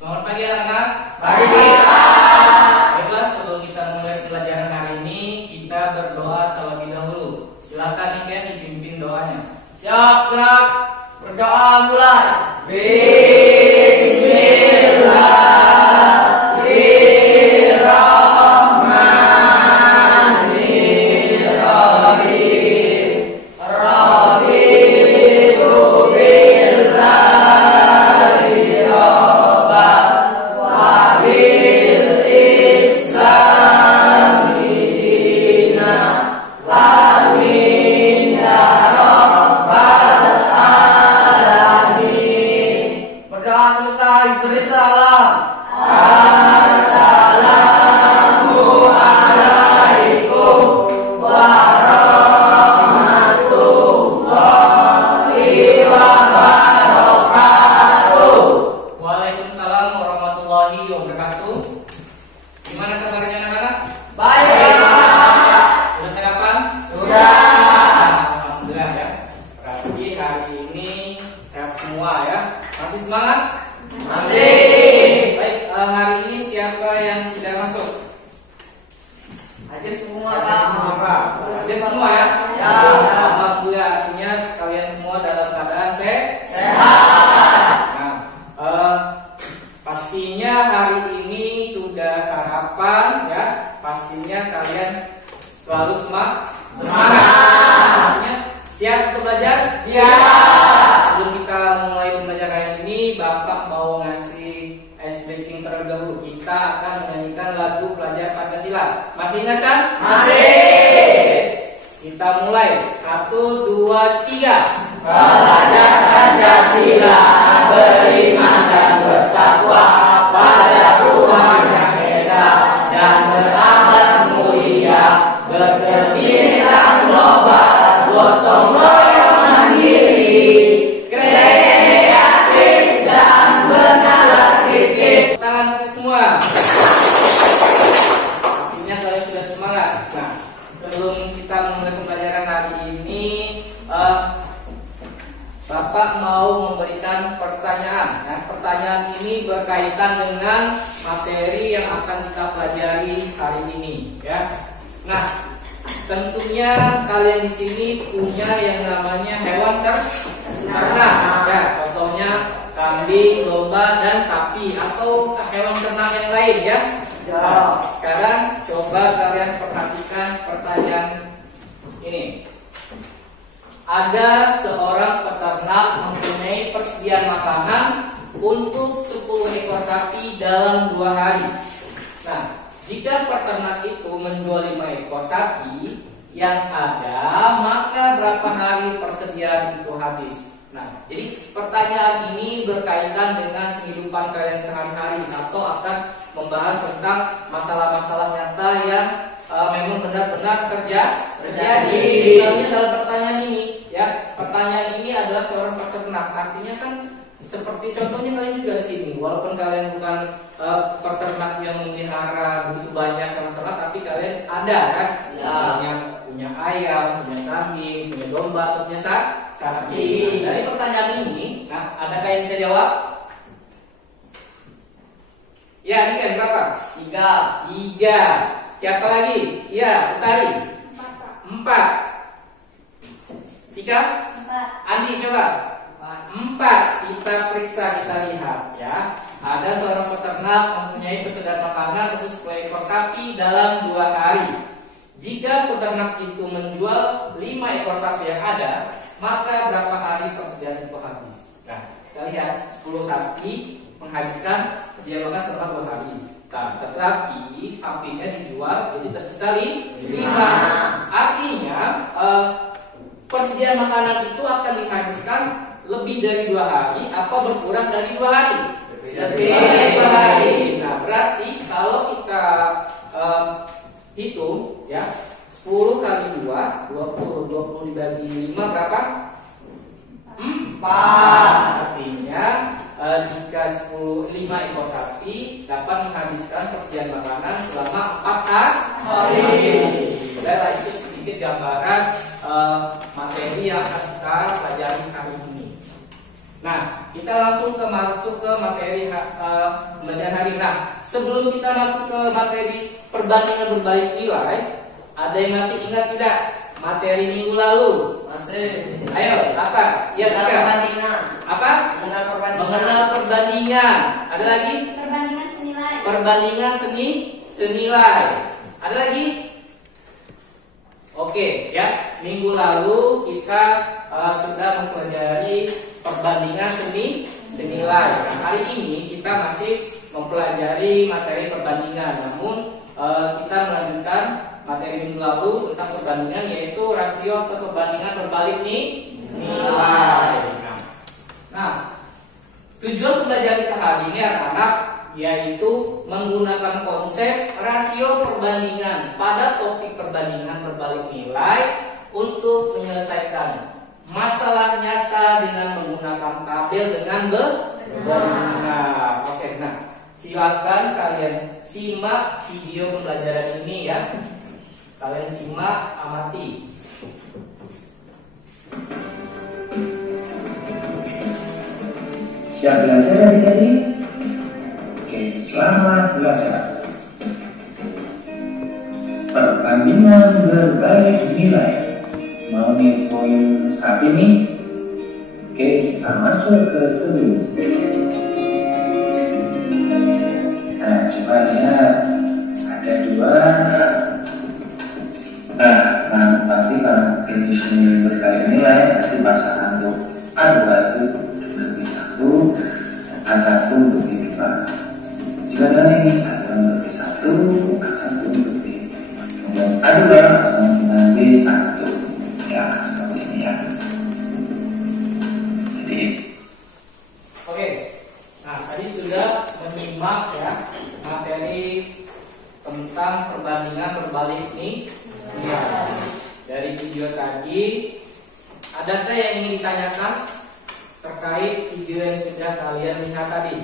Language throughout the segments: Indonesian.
Selamat pagi anak-anak. Pagi Pak. Baiklah, sebelum kita mulai pelajaran hari ini, kita berdoa terlebih dahulu. Silakan nih Ken dipimpin doanya. Siap gerak. Berdoa mulai. Selesai, beri salam. Assalamualaikum warahmatullahi wabarakatuh. Waalaikumsalam warahmatullahi wabarakatuh. Gimana kabarnya anak-anak? Baik. Sudah sarapan? Sudah. Alhamdulillah ya. Berarti hari ini sehat semua ya. Masih semangat? Masih. Baik, hari ini siapa yang tidak masuk? Hadir semua Pak. Hadir semua ya? Ya. Alhamdulillah, artinya kalian semua dalam keadaan Sehat. Nah, pastinya hari ini sudah sarapan ya. Pastinya kalian selalu semangat. Artinya siap untuk belajar? Siap. Sebelum kita mulai pembelajaran ini, Bapak mau ngasih ice breaking terlebih dahulu. Kita akan menyanyikan lagu pelajar Pancasila. Masih ingat kan? Masih. Kita mulai. 1, 2, 3. Belajar Pancasila, beriman dan bertakwa pada Tuhan Yang Esa dan berakhlak mulia, berkebinekaan global, gotong royong mandiri, kreatif dan bernalar kritis. Tangan semua. Artinya kalian sudah semangat. Nah, sebelum kita mulai pembelajaran hari ini, Bapak mau memberikan pertanyaan. Nah, pertanyaan ini berkaitan dengan materi yang akan kita pelajari hari ini, ya. Nah, tentunya kalian di sini punya yang namanya hewan ternak, ya. Contohnya kambing, domba, dan sapi atau hewan ternak yang lain, ya. Nah, sekarang coba kalian perhatikan pertanyaan ini. Ada seorang peternak mempunyai persediaan makanan untuk 10 ekor sapi dalam 2 hari. Nah, jika peternak itu menjual 5 ekor sapi yang ada, maka berapa hari persediaan itu habis? Nah, jadi pertanyaan ini berkaitan dengan kehidupan kalian sehari-hari atau akan membahas tentang masalah-masalah nyata yang memang benar-benar terjadi. Misalnya dalam pertanyaan ini, ya, pertanyaan ini adalah seorang peternak. Artinya kan seperti contohnya kalian juga di sini, walaupun kalian bukan peternak yang memelihara begitu banyak hewan ternak, tapi kalian ada kan, misalnya punya ayam, punya kambing, punya domba, atau punya sapi. Nah, dari pertanyaan ini, nah, adakah yang bisa jawab? Ya, ini kan berapa? 3. Siapa lagi? Ya, Utari. 4. Tika? 4. Andi coba. 4. Kita periksa, kita lihat ya. Ada seorang peternak mempunyai persediaan makanan untuk 10 ekor sapi dalam 2 hari. Jika peternak itu menjual 5 ekor sapi yang ada, maka berapa hari persediaan itu habis? Nah, kita lihat 10 sapi menghabiskan persediaan makanan selama 2 hari. Nah, tetapi sapinya dijual jadi tersisa 5. Artinya persediaan makanan itu akan dihabiskan lebih dari 2 hari atau berkurang dari 2 hari? Lebih dari 2 hari. Nah, berarti kalau kita hitung ya, 10 kali 2, 20. 20 dibagi 5 berapa? 4. Artinya jika 5 ekor sapi dapat menghabiskan persediaan makanan selama 4 hari. Baiklah, itu sedikit gambaran materi yang akan kita pelajari hari ini. Nah, kita langsung masuk ke materi pembelajaran hari ini. Nah, sebelum kita masuk ke materi perbandingan berbalik nilai, ada yang masih ingat tidak materi minggu lalu? Masih. Ayo, apa? Ya, Perbandingan. apa? Mengenal perbandingan. Mengenal perbandingan. Ada lagi? Perbandingan senilai. Perbandingan senilai. Ada lagi? Oke, ya. Minggu lalu kita sudah mempelajari perbandingan senilai. Nah, hari ini kita masih mempelajari materi perbandingan. Namun kita melanjutkan materi minggu lalu tentang perbandingan, yaitu rasio atau perbandingan berbalik nilai. Nah, tujuan pembelajaran kita hari ini anak-anak yaitu menggunakan konsep rasio perbandingan pada topik perbandingan berbalik nilai untuk menyelesaikan masalah nyata dengan menggunakan tabel dengan benar. Oke, nah silakan kalian simak video pembelajaran ini ya. Kalian simak, amati. Siap belajar ya adik-adik? Oke, selamat belajar. Perbandingan berbalik nilai. Mau nih poin 1 nih? Oke, kita masuk ke tujuh. Nah, coba lihat. Ada 2. Nanti kalau definisi berbalik nilai pasti pasangan untuk A2 itu untuk B1, A1 untuk B2. Jika ada nih A2 untuk B1, A1 untuk B, kemudian A2 pasangan dengan B1. Ya, seperti ini ya. Jadi Oke, nah tadi sudah menyimak ya materi tentang perbandingan berbalik nilai. Dari video tadi, adakah yang ingin ditanyakan terkait video yang sudah kalian lihat tadi?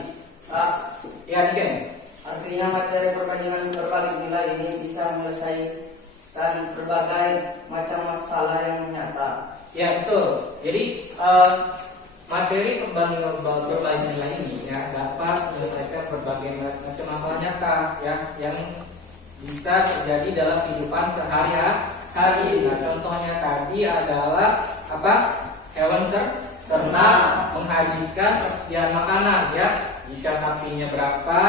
Ya, Diken. Artinya materi perbandingan berbalik nilai ini bisa menyelesaikan berbagai macam masalah yang nyata. Ya, betul. Jadi materi perbandingan berbalik nilai ini ya dapat menyelesaikan berbagai macam masalah nyata ya yang bisa terjadi dalam kehidupan sehari-hari. Nah, contohnya tadi adalah apa? Hewan ternak menghabiskan persediaan makanan ya. Jika sapinya berapa,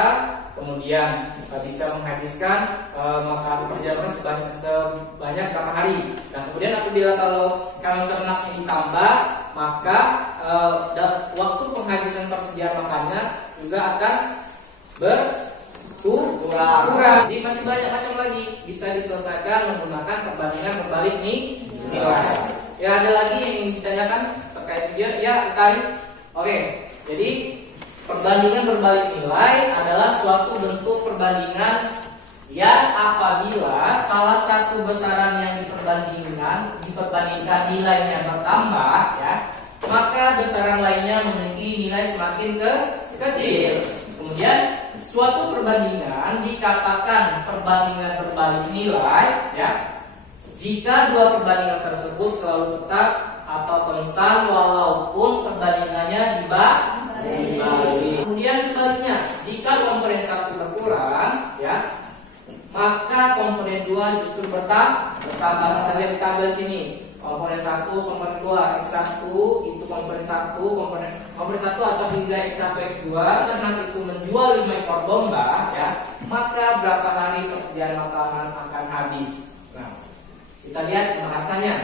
kemudian bisa menghabiskan makanan perjalanan sebanyak berapa hari. Nah, kemudian apabila kalau hewan ternaknya ditambah, maka waktu penghabisan persediaan makannya juga akan berkurang. Jadi masih banyak macam lagi bisa diselesaikan menggunakan perbandingan berbalik nilai. Ya, ada lagi yang ingin ditanyakan terkait video? Ya, Karin. Oke, jadi perbandingan berbalik nilai adalah suatu bentuk perbandingan yang apabila salah satu besaran yang diperbandingkan nilainya bertambah ya, maka besaran lainnya memiliki nilai semakin kecil. Kemudian suatu perbandingan dikatakan perbandingan berbalik nilai ya jika dua perbandingan tersebut selalu tetap atau konstan walaupun perbandingannya dibalik. Kemudian sebaliknya, jika komponen 1 berkurang ya, maka komponen 2 justru bertambah. Kita lihat di tabel sini. Komponen 1, komponen 2, X1 itu komponen 1, komponen 1 atau nilai X1, X2, ternak itu menjual 5 ekor domba ya, maka berapa hari persediaan makanan akan habis. Nah, kita lihat bahasanya.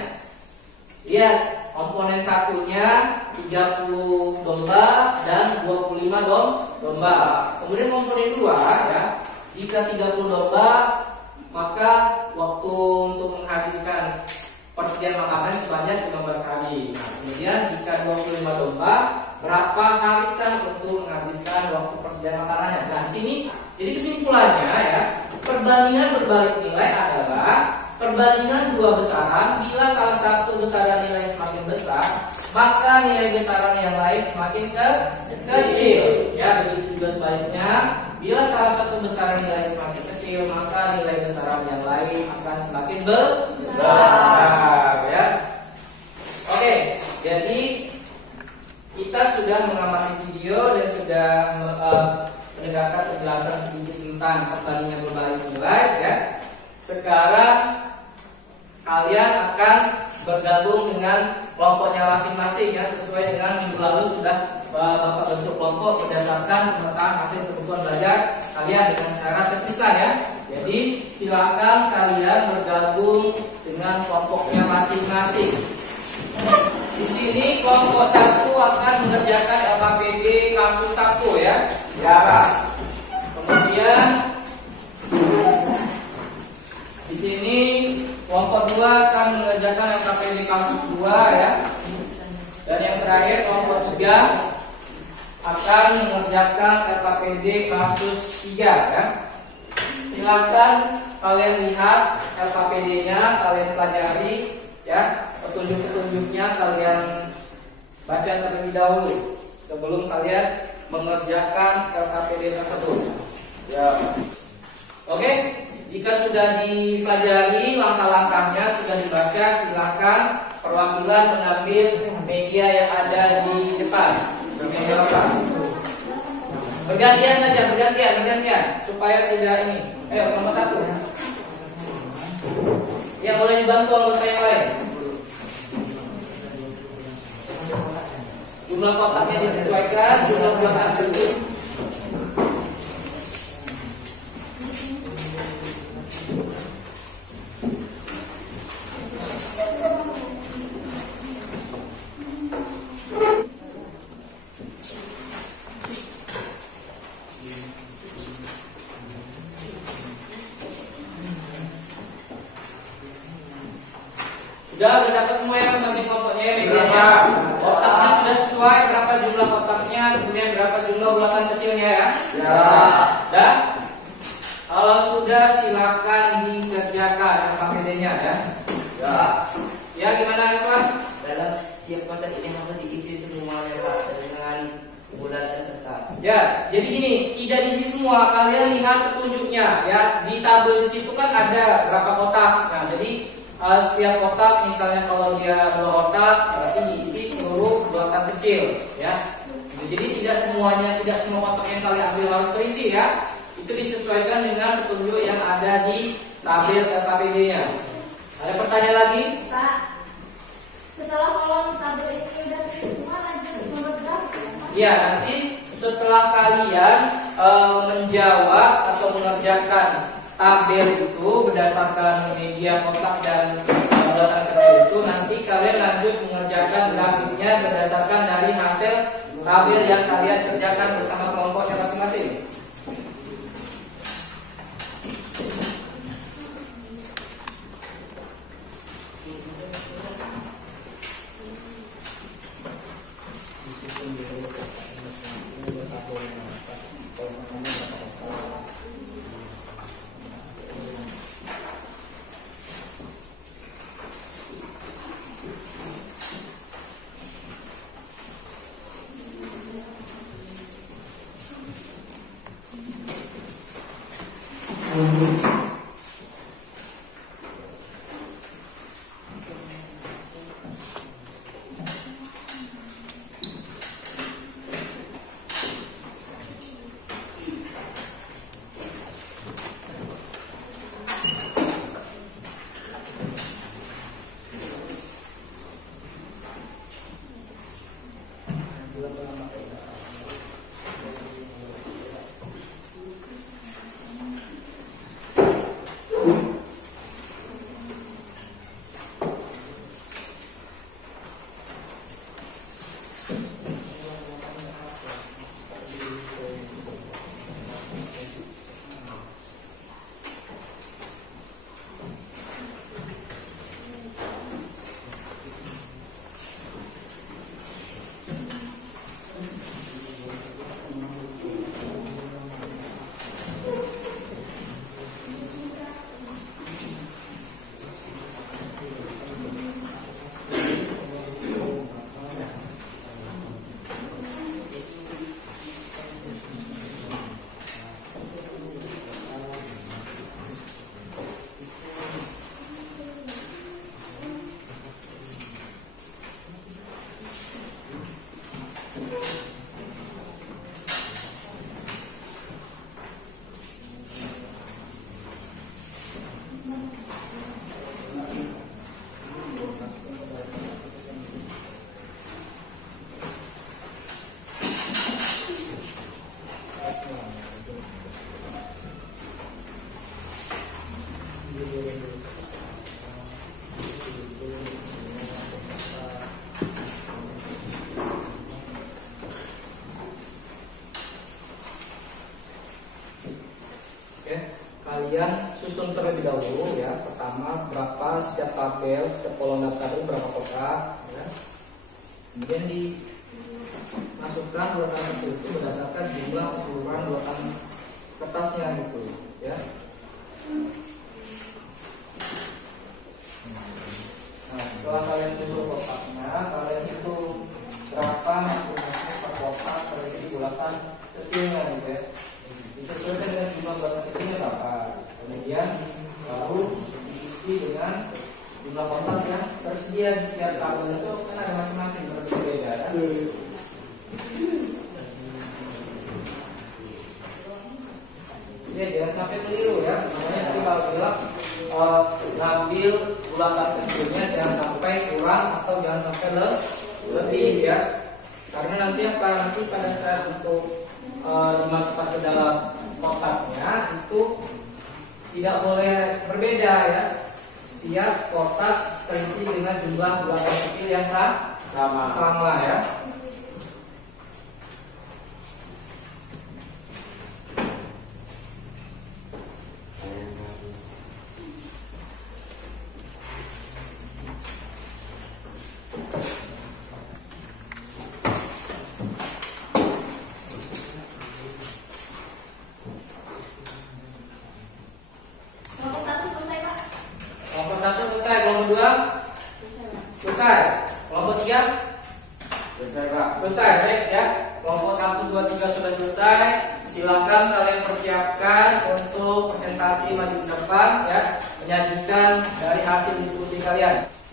Lihat komponen satunya 30 domba dan 25 domba. Kemudian komponen 2 ya, jika 30 domba maka waktu untuk menghabiskan persediaan makanan sebanyak 15 hari. Nah, kemudian jika 25 domba, berapa hari kan untuk menghabiskan waktu persediaan makanannya? Nah, di sini jadi kesimpulannya ya, perbandingan berbalik nilai adalah perbandingan dua besaran. Bila salah satu besaran nilai semakin besar, maka nilai besaran yang lain semakin kecil. Ya, begitu juga sebaliknya. Bila salah satu besaran nilai semakin kecil, maka nilai besaran yang lain akan semakin besar. Ya. Oke, jadi kita sudah mengamati mendengarkan penjelasan sedikit tentang perbandingan berbalik nilai ya. Sekarang kalian akan bergabung dengan kelompoknya masing-masing ya, sesuai dengan minggu lalu sudah Bapak bentuk kelompok berdasarkan pemetaan hasil kebutuhan belajar kalian dengan secara tes-tesan ya. Jadi silakan kalian bergabung dengan kelompoknya masing-masing. Di sini kelompok 1 akan mengerjakan LKPD kasus 1 ya. Ya. Kemudian di sini kelompok 2 akan mengerjakan LKPD kasus 2 ya. Dan yang terakhir kelompok 3 akan mengerjakan LKPD kasus 3 ya. Silakan kalian lihat LKPD-nya, kalian pelajari ya, petunjuk-petunjuknya kalian baca terlebih dahulu sebelum kalian mengerjakan LKPD tersebut. Ya. Oke, jika sudah dipelajari langkah-langkahnya sudah dibaca, silakan perwakilan mengambil media yang ada di depan. Media apa? Bergantian saja, bergantian supaya tidak ini. Ayo nomor 1. Yang boleh dibantu anggota yang lain. Jumlah kotaknya disesuaikan, jumlah buatan sedikit. Sudah dapat semua ya masing kelompoknya ya, medianya. Kotaknya sudah sesuai berapa jumlah kotaknya, kemudian berapa jumlah bulatan kecilnya ya. Ya. Dan kalau sudah silakan dikerjakan LKPD-nya ya. Ya. Ya gimana Rizwan? Dalam setiap kotak ini harus diisi semuanya Pak dengan bulatan kertas. Ya, jadi gini, tidak diisi semua. Kalian lihat petunjuknya ya. Di tabel di situ kan ada berapa kotak. Nah, jadi setiap kotak misalnya kalau dia 2 kotak berarti diisi seluruh bulatan kecil ya. Jadi tidak semua kotak yang kalian ambil harus terisi ya. Itu disesuaikan dengan petunjuk yang ada di tabel LKPD-nya. Ada pertanyaan lagi? Pak, setelah kolom tabel ini sudah semua lanjut nomor berapa? Ya, nanti setelah kalian menjawab atau mengerjakan tabel itu berdasarkan media kotak dan bulatan kecil itu, nanti kalian lanjut mengerjakan grafiknya berdasarkan dari hasil tabel yang kalian kerjakan bersama kelompoknya masing-masing. kalian susun terlebih dahulu ya. Pertama, berapa setiap tabel, setiap kolom daftar itu berapa kotak ya. Kemudian dimasukkan bulatan kecil itu berdasarkan jumlah keseluruhan bulatan kertasnya gitu ya. Nah, setelah kalian susun kotaknya, kalian hitung berapa masing-masing per kotak terjadi bulatan kecilnya gitu ya. Disesuaikan dengan jumlah bulatan kecilnya berapa. Kemudian baru diisi dengan jumlah kotak yang tersedia di setiap tabel itu kan ada masing-masing berbeda kan. Ya, jangan sampai keliru ya. Makanya tadi kalau bilang ngambil bulatan kecilnya jangan sampai kurang atau jangan sampai lebih ya. Karena nanti pada saat untuk dimasukkan ke dalam kotaknya itu tidak boleh berbeda ya. Setiap kotak terisi dengan jumlah bulatan kecil yang sama ya.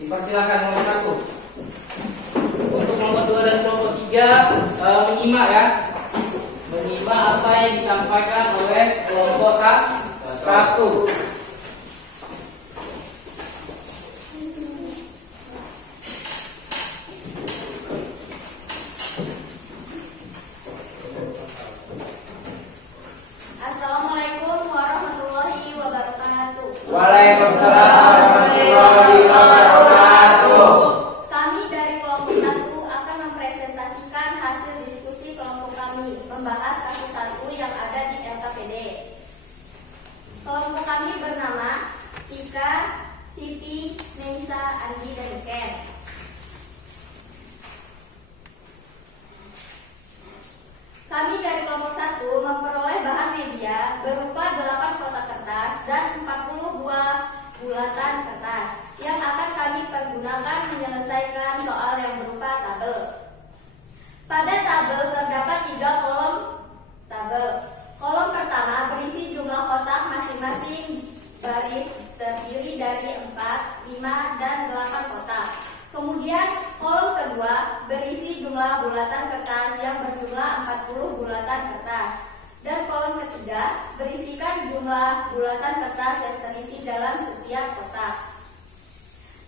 Dipersilakan nomor 1. Untuk kelompok 2 dan kelompok 3 menyimak ya. Menyimak apa yang disampaikan oleh kelompok 1. Assalamualaikum warahmatullahi wabarakatuh. Waalaikumsalam warahmatullahi wabarakatuh. Kami dari kelompok 1 akan mempresentasikan hasil diskusi kelompok kami membahas kasus 1 yang ada di LKPD. Kelompok kami bernama Tika, Siti, Neisa, Andi, dan Ken. Kami dari kelompok 1 memperoleh bahan media berupa 8 kotak kertas dan 40 buah bulatan kertas yang akan kami pergunakan menyelesaikan soal yang berupa tabel. Pada tabel terdapat 3 kolom tabel. Kolom pertama berisi jumlah kotak masing-masing baris terdiri dari 4, 5, dan 8 kotak. Kemudian kolom kedua berisi jumlah bulatan kertas yang berjumlah 40 bulatan kertas. Dan kolom ketiga berisikan jumlah bulatan kertas yang terisi dalam setiap kotak.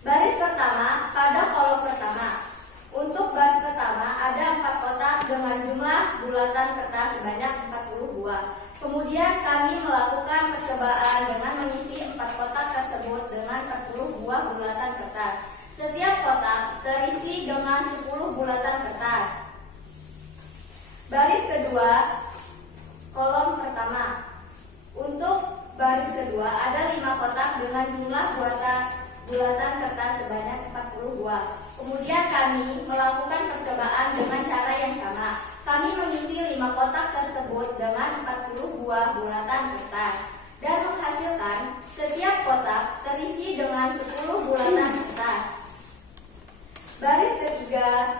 Baris pertama pada kolom pertama. Untuk baris pertama ada 4 kotak dengan jumlah bulatan kertas sebanyak 40 buah. Kemudian kami melakukan percobaan dengan mengisi 4 kotak tersebut dengan 40 buah bulatan kertas. Setiap kotak terisi dengan 10 bulatan kertas. Baris kedua kolom pertama. Untuk baris kedua ada 5 kotak dengan jumlah bulatan kertas sebanyak 40 buah. Kemudian kami melakukan percobaan dengan cara yang sama. Kami mengisi 5 kotak tersebut dengan 40 buah bulatan kertas dan menghasilkan setiap kotak terisi dengan 10 bulatan kertas. Baris ketiga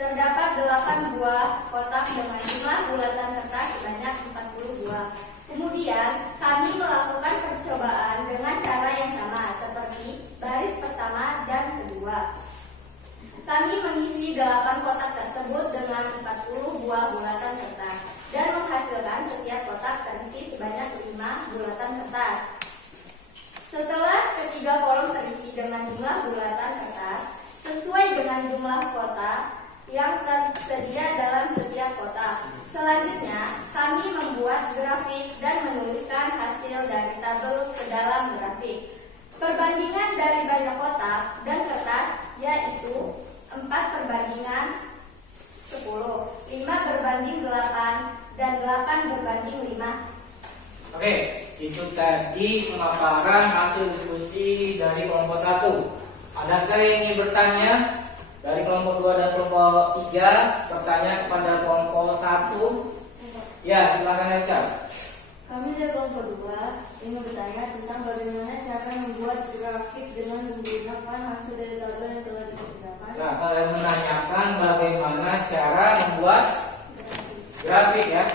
terdapat 8 buah kotak dengan jumlah bulatan kertas sebanyak 40 buah. Kemudian kami melakukan percobaan dengan cara yang sama seperti baris pertama dan kedua. Kami mengisi 8 kotak tersebut dengan 40 buah bulatan kertas dan menghasilkan setiap kotak terisi sebanyak 5 bulatan kertas. Setelah ketiga kolom terisi dengan jumlah bulatan kertas sesuai dengan jumlah kotak yang tersedia dalam setiap kotak. Selanjutnya, kami membuat grafik dan menuliskan hasil dari tabel ke dalam grafik. Perbandingan dari banyak kotak dan kertas yaitu 4 perbandingan 10, 5 berbanding 8, dan 8 berbanding 5. Oke, Itu tadi pemaparan hasil diskusi dari kelompok 1. Adakah yang ingin bertanya dari kelompok 2 dan kelompok 3? Bertanya kepada kelompok 1. Ya, silakan Eca. Kami dari kelompok 2 ingin bertanya tentang bagaimana cara membuat grafik dengan menggunakan hasil dari tabel yang telah dikerjakan. Nah, kalian menanyakan bagaimana cara membuat grafik ya.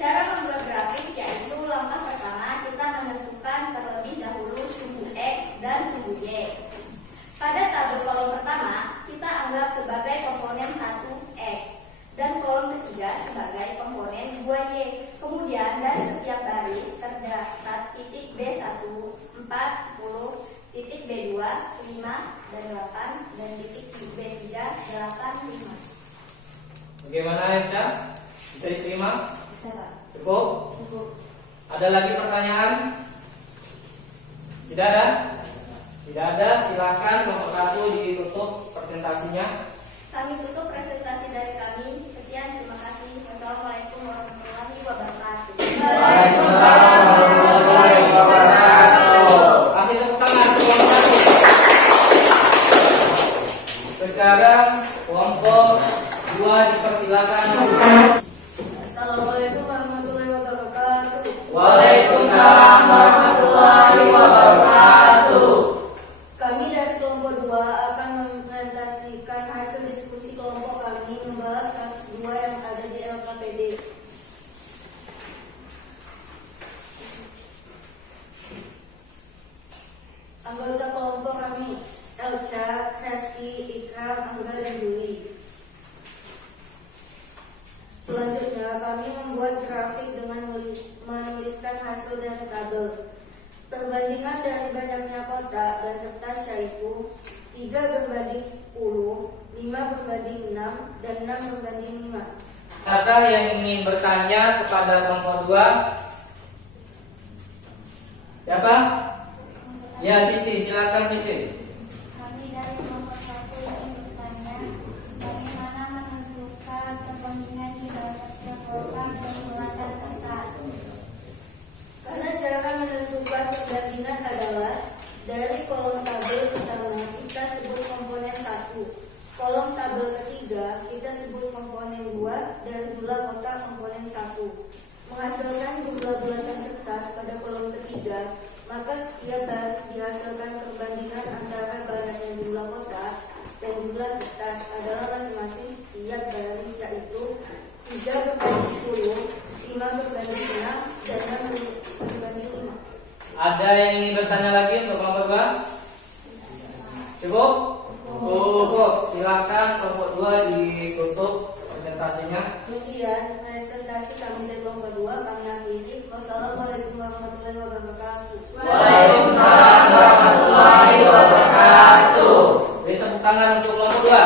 Cara membuat grafik yaitu langkah pertama kita menentukan terlebih dahulu sumbu X dan sumbu Y. Pada tabel kolom pertama kita anggap sebagai komponen 1 X dan kolom ketiga sebagai komponen 2Y. Kemudian dari setiap baris terdapat titik B1, 4, 10, titik B2, 5, dan 8, dan titik B3, 8, 5. Bagaimana Eca? Bisa diterima? Bisa Pak? Cukup? Cukup. Ada lagi pertanyaan? Tidak ada? Tidak ada, silakan kelompok 1 ditutup presentasinya. Kami tutup presentasi dari kami. Sekian, terima kasih. Wassalamualaikum warahmatullahi wabarakatuh. Waalaikumsalam warahmatullahi wabarakatuh. Kasih tepuk tangan kelompok 1. Sekarang kelompok 2 dipersilakan. Assalamualaikum warahmatullahi wabarakatuh. Waalaikumsalam warahmatullahi wabarakatuh. Kami dari kelompok 2 akan mempresentasikan hasil diskusi kelompok kami membahas kasus 2 yang ada di LKPD. Anggota kelompok kami Elca, Reski, Ikram, Angga, dan Juli. Selanjutnya kami membuat grafik dengan menuliskan hasil dari tabel. Perbandingan dari banyaknya kotak dan kertas yaitu 3 berbanding 10, 5 berbanding 6, dan 6 berbanding 5. Adakah yang ingin bertanya kepada kelompok 2? Siapa? Ya, Siti, silakan Siti. Kami dari kelompok 1 ingin bertanya bagaimana menentukan perbandingan di banyaknya kotak dan bulatan kertas. Karena cara menentukan perbandingan adalah dari kolom tabel pertama kita sebut komponen 1, kolom tabel ketiga kita sebut komponen 2, dan jumlah kotak komponen 1. Menghasilkan jumlah bulatan kertas pada kolom ketiga, maka setiap baris dihasilkan perbandingan antara banyaknya jumlah kotak dan jumlah kertas adalah masing-masing setiap baris, yaitu 3 berbanding 10, 5 berbanding 6, dan 6 berbanding 5. Ada yang ingin bertanya lagi untuk kelompok 2? Cukup? Cukup. Silakan kelompok 2 ditutup presentasinya. Kemudian presentasi kami dari kelompok 2 kami akhiri. Wassalamualaikum warahmatullahi wabarakatuh. Waalaikumsalam warahmatullahi wabarakatuh. Beri tepuk tangan untuk kelompok 2.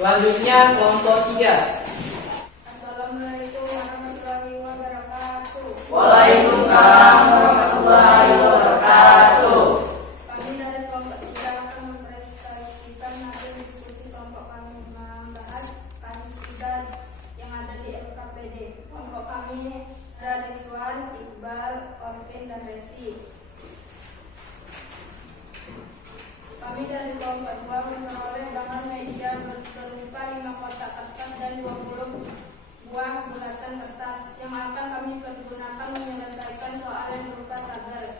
Selanjutnya kelompok 3. Assalamualaikum warahmatullahi wabarakatuh. Waalaikumsalam warahmatullahi wabarakatuh. Kami dari kelompok 3 akan mempresentasikan hasil diskusi kelompok kami membahas kasus 3 yang ada di LKPD. Kelompok kami ada Rizwan, Iqbal, Orvin, dan Resi. Kami dari kelompok 2 memperoleh bahan media berupa 5 kotak kertas dan 20 buah bulatan kertas yang akan kami pergunakan menyelesaikan soal yang berupa tabel.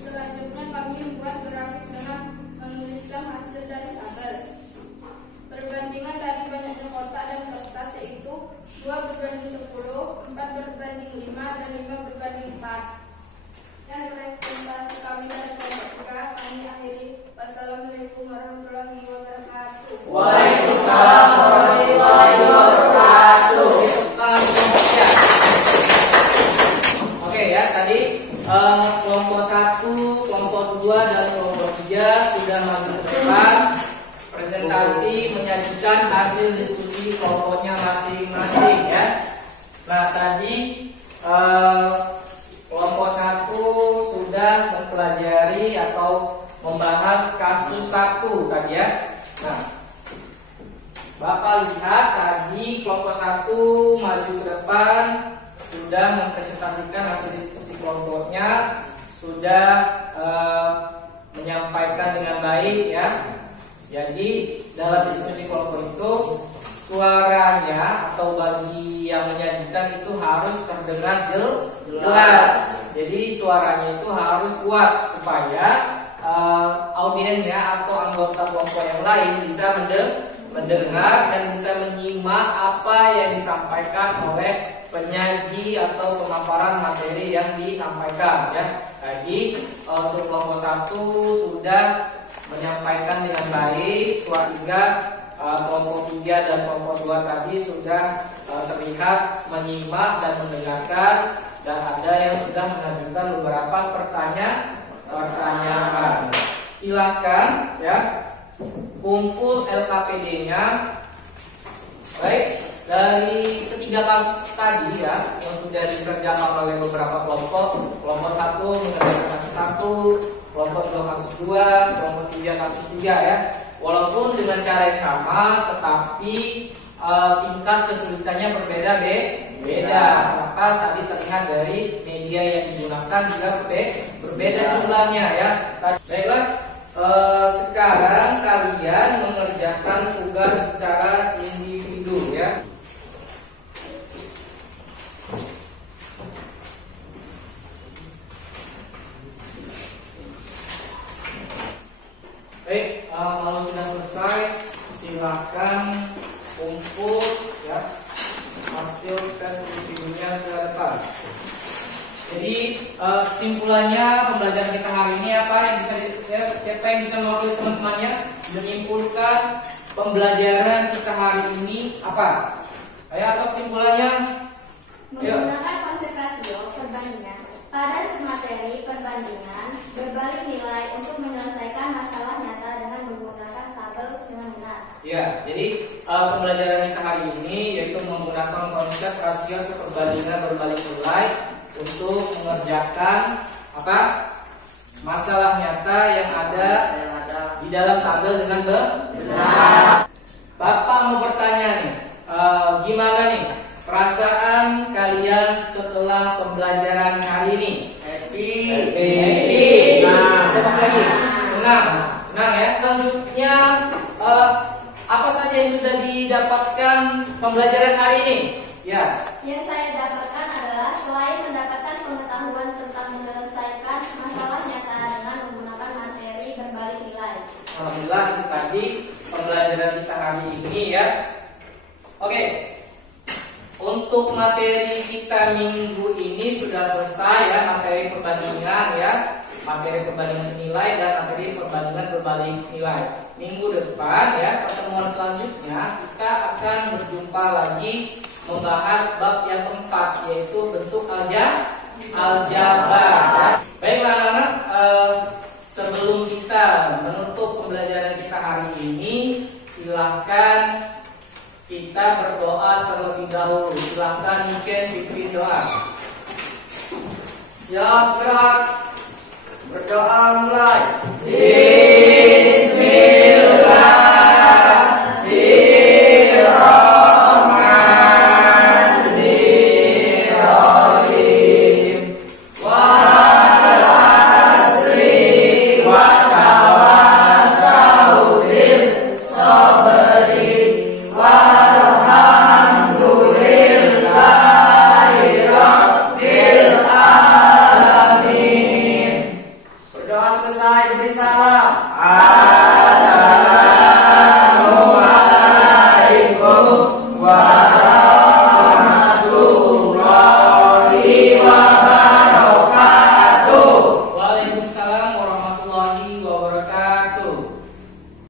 Selanjutnya kami membuat grafik dengan menuliskan hasil dari tabel. Perbandingan dari banyaknya kotak dan kertas yaitu 2 berbanding 10, 4 berbanding 5, dan 5 berbanding 4. Dan presentasi kami dari kelompok 3 kami akhiri. Wassalamualaikum warahmatullahi wabarakatuh. Waalaikumsalam warahmatullahi wabarakatuh. Oke ya, tadi kelompok 1, kelompok 2, dan kelompok 3 sudah melakukan presentasi menyajikan hasil diskusi kelompoknya masing-masing ya. Nah tadi kelompok 1 sudah mempelajari atau membahas kasus 1 tadi ya. Nah, Bapak lihat tadi kelompok 1 maju ke depan sudah mempresentasikan hasil diskusi kelompoknya, sudah menyampaikan dengan baik ya. Jadi dalam diskusi kelompok itu suaranya atau bagi yang menyajikan itu harus terdengar jelas. Jadi suaranya itu harus kuat supaya audiensnya atau anggota kelompok yang lain bisa mendengar dan bisa menyimak apa yang disampaikan oleh penyaji atau pemaparan materi yang disampaikan ya. Jadi untuk kelompok 1 sudah menyampaikan dengan baik, sehingga kelompok 3 dan kelompok 2 tadi sudah terlihat menyimak dan mendengarkan, dan ada yang sudah mengajukan beberapa pertanyaan. Silakan ya, kumpul LKPD-nya. Baik, dari ketiga kasus tadi ya yang sudah dikerjakan oleh beberapa kelompok 1 mengerjakan kasus 1, kelompok 2 kasus 2, kelompok 3 kasus 3 ya. Walaupun dengan cara yang sama, tetapi tingkat kesulitannya beda. Maka tadi terlihat dari media yang digunakan juga berbeda jumlahnya ya. Baiklah, sekarang kalian mengerjakan tugas secara individu ya. Baik, kalau sudah selesai, silakan kumpul ya hasil tes individunya ke depan. Jadi kesimpulannya pembelajaran kita hari ini apa yang bisa siapa yang bisa mewakili teman-temannya menyimpulkan pembelajaran kita hari ini apa? Ayo, atau kesimpulannya? Menggunakan konsep rasio perbandingan pada materi perbandingan berbalik nilai untuk menyelesaikan masalah nyata dengan menggunakan tabel dengan benar. Ya, jadi pembelajaran kita hari ini yaitu menggunakan konsep rasio perbandingan berbalik nilai untuk mengerjakan apa? Masalah nyata yang ada di dalam tabel dengan benar. Bapak mau bertanya nih, gimana nih perasaan kalian setelah pembelajaran hari ini? Happy. Tetap lagi. Senang ya. Selanjutnya apa saja yang sudah didapatkan pembelajaran hari ini? Ya. Yang saya dapatkan adalah selain mendapatkan pengetahuan tentang menyelesaikan masalah nyata dengan menggunakan materi berbalik nilai. Alhamdulillah, itu tadi pembelajaran kita hari ini ya. Oke. Untuk materi kita minggu ini sudah selesai ya, materi perbandingan ya, materi perbandingan senilai dan materi perbandingan berbalik nilai. Minggu depan ya, pertemuan selanjutnya kita akan berjumpa lagi membahas bab yang keempat, yaitu bentuk aljabar. Baiklah anak-anak, sebelum kita menutup pembelajaran kita hari ini, silakan kita berdoa terlebih dahulu. Silakan mungkin pimpin doa. Ya, gerak. Berdoa mulai.